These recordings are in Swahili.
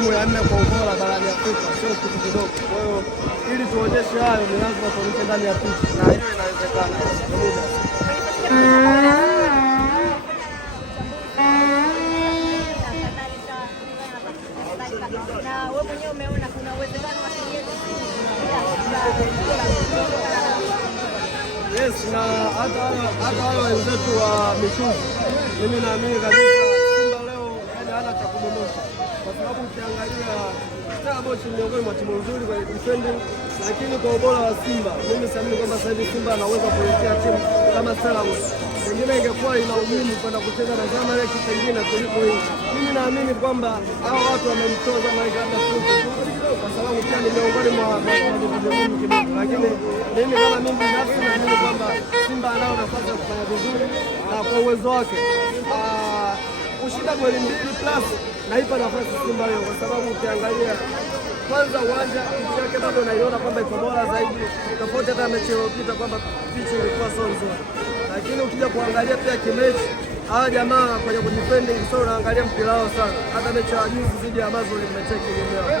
timu ya 4 kwa ubora barani Afrika, sio kitu kidogo. Kwa hiyo ili tuonyeshe hayo ni lazima tuonyeshe ndani ya pichi, na hiyo inawezekana. Na wewe mwenyewe umeona kuna uwezekano wa yes, na hata wale wenzetu wa michuzi, mimi naamini kabisa Simba leo hana cha kudondosha, kwa sababu ukiangalia Stellenbosch ni miongoni mwa timu nzuri kwenye defending, lakini kwa ubora wa Simba mimi siamini kwamba sasa hivi Simba anaweza kuletea timu kama Stellenbosch. Pengine ingekuwa ina ugumu kwenda kucheza na Zamalek pengine kuliko hii. Mimi naamini kwamba hao watu wamemtoa Zamalek hata siku, kwa sababu pia ni miongoni mwa division kidogo, lakini mimi kama mimi binafsi naamini kwamba Simba anao nafasi ya kufanya vizuri na kwa uwezo wake kushinda goli 2 plus naipa nafasi Simba leo, kwa sababu ukiangalia kwanza uwanja yake bado naiona kwamba iko bora zaidi, tofauti hata mechi iliyopita kwamba pichi ilikuwa so nzuri. Lakini ukija kuangalia pia kimechi, hawa jamaa kwenye kudefending sio unaangalia mpira wao sana. Hata mechi ya juzi zidi ya Amazon imecheki yenyewe,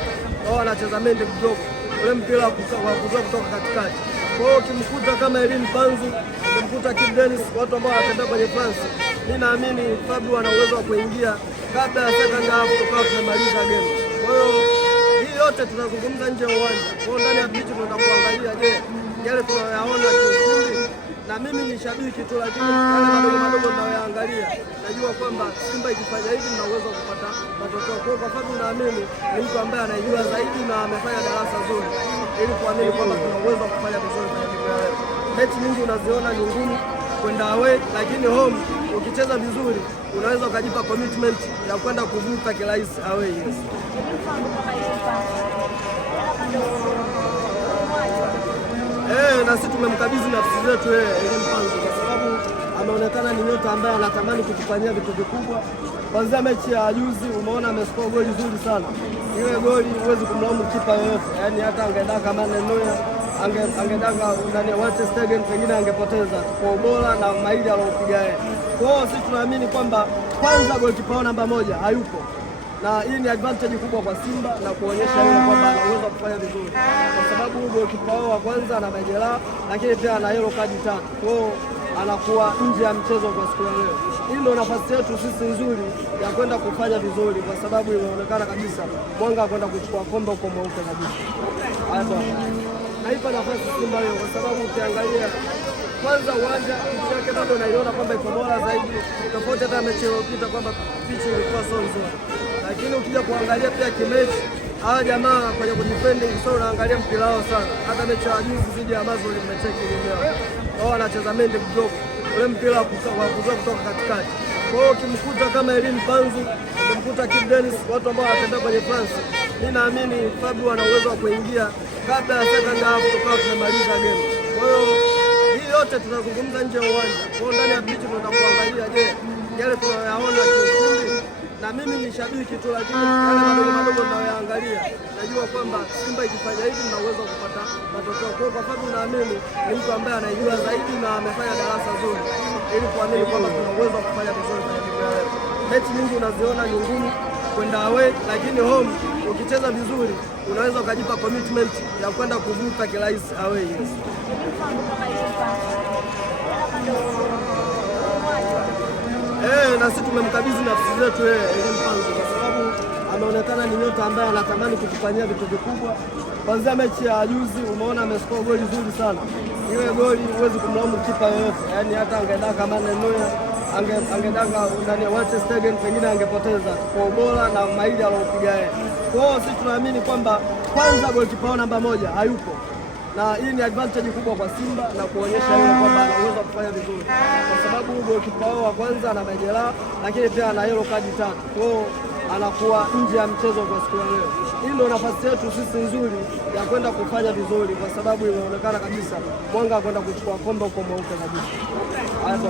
wao wanacheza mende kidogo, ule mpira wa kuzoa kutoka katikati. Kwa hiyo ukimkuta kama Elim Panzu, ukimkuta Kip Dennis, watu ambao wanatembea kwenye France, mimi naamini Fabio ana uwezo wa kuingia kabla ya second half tukawa tumemaliza game. Kwa hiyo hii yote tunazungumza nje ya uwanja, kwa ndani ya pichi tunaenda kuangalia, je, yale tunayoyaona kiufundi. Na mimi ni shabiki tu, lakini yale madogo ninayoangalia najua kwamba Simba ikifanya hivi na uwezo wa kupata matokeo. Kwa sababu naamini ni mtu ambaye anaijua zaidi na amefanya darasa zuri ili kuamini kwamba tuna uwezo wa kufanya vizuri kwenye ligi yetu. Mechi nyingi unaziona ni ngumu kwenda away, lakini home ukicheza vizuri unaweza ukajipa commitment ya kwenda kuvuka kirahisi away. Yes. Na sisi tumemkabidhi nafsi zetu Elim Panzu, kwa sababu ameonekana ni nyota ambaye anatamani kutufanyia vitu vikubwa. Kwanza mechi ya juzi umeona amescore goli zuri sana. Ile goli huwezi kumlaumu kipa yoyote, yaani hata angedaka Manuel Neuer, angedaka ndani ya Ter Stegen pengine angepoteza kwa ubora na maili alopiga yeye. Kwa hiyo sisi tunaamini kwamba kwanza golikipa namba 1 hayupo, na hii ni advantage kubwa kwa Simba na kuonyesha yeye kwamba anaweza kufanya vizuri, kwa sababu golikipa wa kwanza ana majeraha, lakini pia ana yellow card 3, kwa hiyo anakuwa nje ya mchezo kwa siku ya leo. Hii ndio nafasi yetu sisi nzuri ya kwenda kufanya vizuri, kwa sababu imeonekana kabisa mwanga kwenda kuchukua kombe huko mweupe kabisa. Hapo naipa nafasi Simba leo, kwa sababu ukiangalia kwanza uwanja yake bado naiona kwamba iko bora zaidi, tofauti hata mechi iliyopita kwamba pichi ilikuwa so nzuri. Lakini ukija kuangalia pia kimechi, hawa jamaa kwenye kudefending sio unaangalia mpira wao sana. Hata mechi ya juzi zidi ya Amazon imecheki yenyewe, wao wanacheza mende kidogo, ule mpira wa kuzoa kutoka katikati. Kwa hiyo ukimkuta kama Elim Panzu, ukimkuta Kip Dennis, watu ambao wanatembea kwenye France, mimi naamini Fabio ana uwezo wa kuingia kabla ya second half tukawa tumemaliza game. Kwa hiyo hii yote tunazungumza nje ya uwanja, kwa ndani ya pichi tunaenda kuangalia, je, yale tunayoyaona kiufundi. Na mimi ni shabiki tu, lakini yale madogo ninayoangalia najua kwamba Simba ikifanya hivi na uwezo wa kupata matokeo. Kwa sababu naamini ni mtu ambaye anaijua zaidi na amefanya darasa zuri ili kuamini kwamba tuna uwezo wa kufanya vizuri kwenye ligi yetu. Mechi nyingi unaziona ni ngumu kwenda away, lakini home ukicheza vizuri unaweza ukajipa commitment ya kwenda kuvuka kirahisi away. Yes. Na sisi tumemkabidhi nafsi zetu Elim Panzu, kwa sababu ameonekana ni nyota ambaye anatamani kutufanyia vitu vikubwa. Kwanza mechi ya juzi umeona amescore goli zuri sana. Ile goli huwezi kumlaumu kipa yoyote, yaani hata angedaka Manuel Neuer, angedaka ndani ya Ter Stegen pengine angepoteza kwa ubora na maili alopiga yeye. Kwa hiyo sisi tunaamini kwamba kwanza golikipa namba 1 hayupo, na hii ni advantage kubwa kwa Simba na kuonyesha yeye kwamba anaweza kufanya vizuri, kwa sababu golikipa wa kwanza ana majeraha, lakini pia ana yellow card 3, kwa hiyo anakuwa nje ya mchezo kwa siku ya leo. Hii ndio nafasi yetu sisi nzuri ya kwenda kufanya vizuri, kwa sababu imeonekana kabisa mwanga kwenda kuchukua kombe huko mweupe kabisa. Hapo